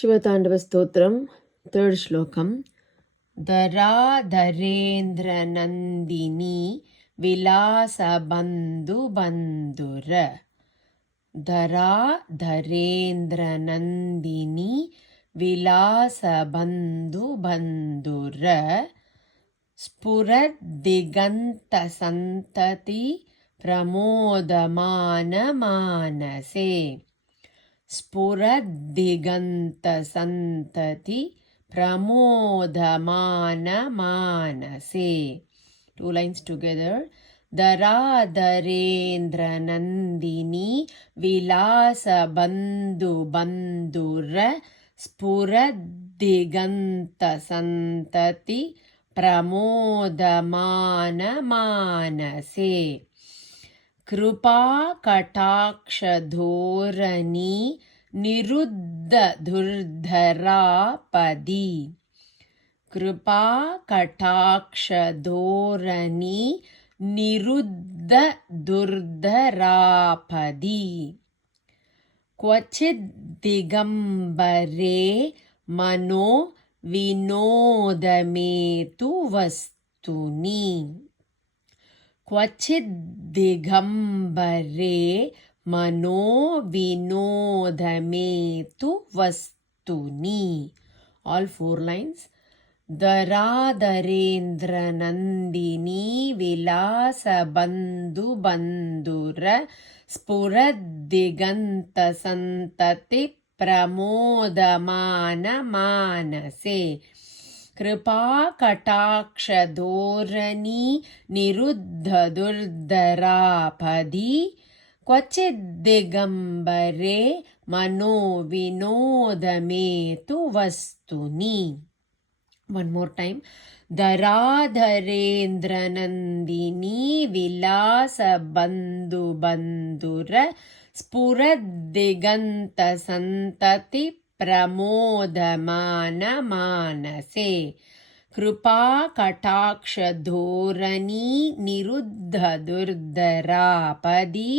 शिवताण्डवस्तोत्रम् third श्लोकम् धराधरेन्द्रनन्दिनी विलासबन्धुबन्धुर धराधरेन्द्रनन्दिनी विलासबन्धुबन्धुर स्फुरद्दिगन्तसन्तति प्रमोदमानमानसे स्फुरद्दिगन्तसन्तति प्रमोदमानमानसे. 2 lines together. धराधरेन्द्रनन्दिनी विलासबन्धुबन्धुर स्फुरद्दिगन्तसन्तति प्रमोदमानमानसे. कृपाकटाक्षधोरणी निरुद्धदुर्धरापदी कृपाकटाक्षधोरणी निरुद्धदुर्धरापदी क्वचिद्दिगम्बरे मनो विनोदमेतु वस्तुनि क्वचिद्दिगम्बरे मनो विनोदमेतु वस्तुनि. All 4 lines. धराधरेन्द्रनन्दिनी विलासबन्धुबन्धुर स्फुरद्दिगन्तसन्तति प्रमोदमानमानसे कृपाकटाक्षधोरणी निरुद्धदुर्धरापदी क्वचिद्दिगम्बरे मनो विनोदमेतु वस्तुनि. One more time. धराधरेन्द्रनन्दिनी विलासबन्धुबन्धुर स्फुरद्दिगन्तसन्तति प्रमोदमानमानसे कृपाकटाक्षधोरणी निरुद्धदुर्धरापदी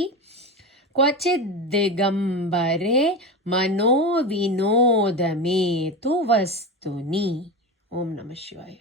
क्वचिद्दिगम्बरे मनो विनोदमेतु वस्तुनि. ओम नमः शिवाय.